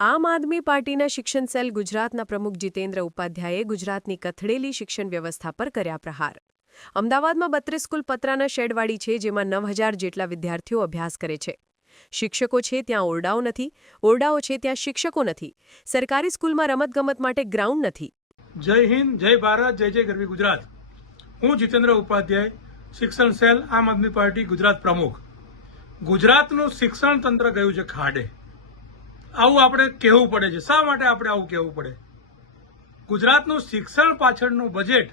આમ આદમી પાર્ટીના શિક્ષણ સેલ ગુજરાતના પ્રમુખ જીતેન્દ્ર ઉપાધ્યાયે ગુજરાતની કથળેલી શિક્ષણ વ્યવસ્થા પર કર્યા પ્રહાર. અમદાવાદમાં 32 સ્કૂલ પતરાના શેડવાળી છે, જેમાં 9000 જેટલા વિદ્યાર્થીઓ અભ્યાસ કરે છે. શિક્ષકો છે ત્યાં ઓરડાઓ નથી, ઓરડાઓ છે ત્યાં શિક્ષકો નથી. સરકારી સ્કૂલમાં રમતગમત માટે ગ્રાઉન્ડ નથી. જય હિન્દ, જય ભારત, જય જય ગરવી ગુજરાત. હું જીતેન્દ્ર ઉપાધ્યાય, શિક્ષણ સેલ આમ આદમી પાર્ટી ગુજરાત પ્રમુખ. ગુજરાતનું શિક્ષણ તંત્ર ગયું છે ખાડે. આવું આપણે કહેવું પડે છે. શા માટે આપણે આવું કહેવું પડે? ગુજરાતનું શિક્ષણ પાછળનું બજેટ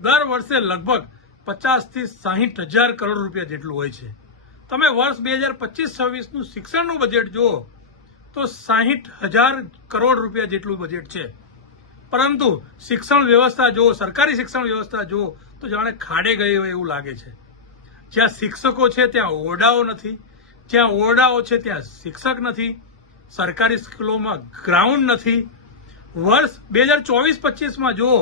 દર વર્ષે લગભગ 50 થી 60 હજાર કરોડ રૂપિયા જેટલું હોય છે. તમે વર્ષ 2025-26નું શિક્ષણનું બજેટ જુઓ તો 60,000 કરોડ રૂપિયા જેટલું બજેટ છે. પરંતુ શિક્ષણ વ્યવસ્થા જુઓ, સરકારી શિક્ષણ વ્યવસ્થા જુઓ તો જાણે ખાડે ગઈ હોય એવું લાગે છે. જ્યાં શિક્ષકો છે ત્યાં ઓરડાઓ નથી, જ્યાં ઓરડાઓ છે ત્યાં શિક્ષક નથી, સરકારી સ્કૂલોમાં ગ્રાઉન્ડ નથી. વર્ષ 2024-25માં જુઓ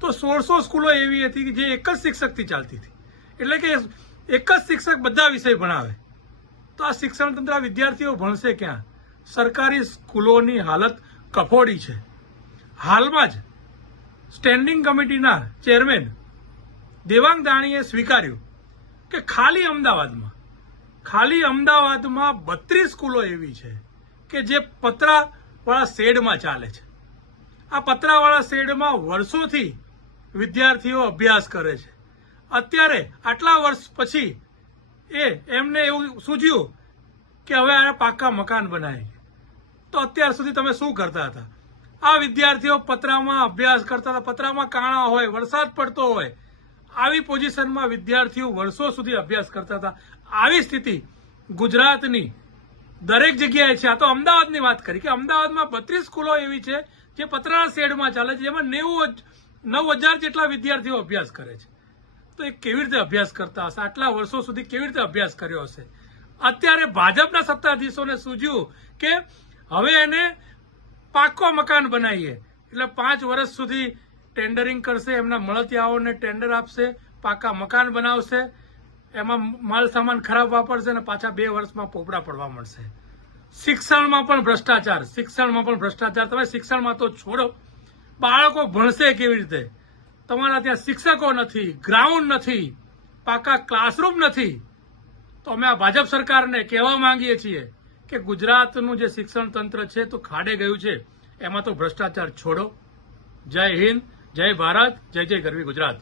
તો 1600 સ્કૂલો એવી હતી કે જે એક જ શિક્ષકથી ચાલતી હતી. એટલે કે એક જ શિક્ષક બધા વિષય ભણાવે. તો આ શિક્ષણ તંત્ર વિદ્યાર્થીઓ ભણશે ક્યાં? સરકારી સ્કૂલોની હાલત કફોડી છે. હાલમાં જ સ્ટેન્ડિંગ કમિટીના ચેરમેન દેવાંગ દાણીએ સ્વીકાર્યું કે ખાલી અમદાવાદમાં 32 સ્કૂલો એવી છે કે જે પતરાવાળા શેડમાં ચાલે છે. આ પતરાવાળા શેડમાં વર્ષોથી વિદ્યાર્થીઓ અભ્યાસ કરે છે. અત્યારે આટલા વર્ષ પછી એમને એવું સૂઝ્યું કે હવે આ પાકા મકાન બનાવીએ. તો અત્યાર સુધી તમે શું કરતા હતા? આ વિદ્યાર્થીઓ પતરામાં અભ્યાસ કરતા હતા. પતરામાં કાણા હોય, વરસાદ પડતો હોય, આવી પોઝિશનમાં વિદ્યાર્થીઓ વર્ષો સુધી અભ્યાસ કરતા હતા. આવી સ્થિતિ ગુજરાતની દરેક જગ્યાએ છે. આ તો અમદાવાદની વાત કરી કે અમદાવાદમાં 32 સ્કૂલો એવી છે જે પતરાના શેડમાં ચાલે છે, જેમાં 9,000 જેટલા વિદ્યાર્થીઓ અભ્યાસ કરે છે. તો એ કેવી રીતે અભ્યાસ કરતા હશે? આટલા વર્ષો સુધી કેવી રીતે અભ્યાસ કર્યો હશે? અત્યારે ભાજપના સત્તાધીશોને સૂઝ્યું કે હવે એને પાકો મકાન બનાવીએ, એટલે 5 વર્ષ સુધી ટેન્ડરિંગ કરશે, એમના મળતિયાઓને ટેન્ડર આપશે, પાકા મકાન બનાવશે, એમાં માલ સામાન ખરાબ વાપરશે અને પાછા 2 વર્ષમાં પોપડા પડવા મળશે. શિક્ષણમાં પણ ભ્રષ્ટાચાર. તમે શિક્ષણમાં તો છોડો, બાળકો ભણશે કેવી રીતે? તમારા ત્યાં શિક્ષકો નથી, ગ્રાઉન્ડ નથી, પાકા ક્લાસરૂમ નથી. તો અમે આ ભાજપ સરકારને કહેવા માંગીએ છીએ કે ગુજરાતનું જે શિક્ષણ તંત્ર છે તો ખાડે ગયું છે. એમાં તો ભ્રષ્ટાચાર છોડો. જય હિન્દ, જય ભારત, જય જય ગરવી ગુજરાત.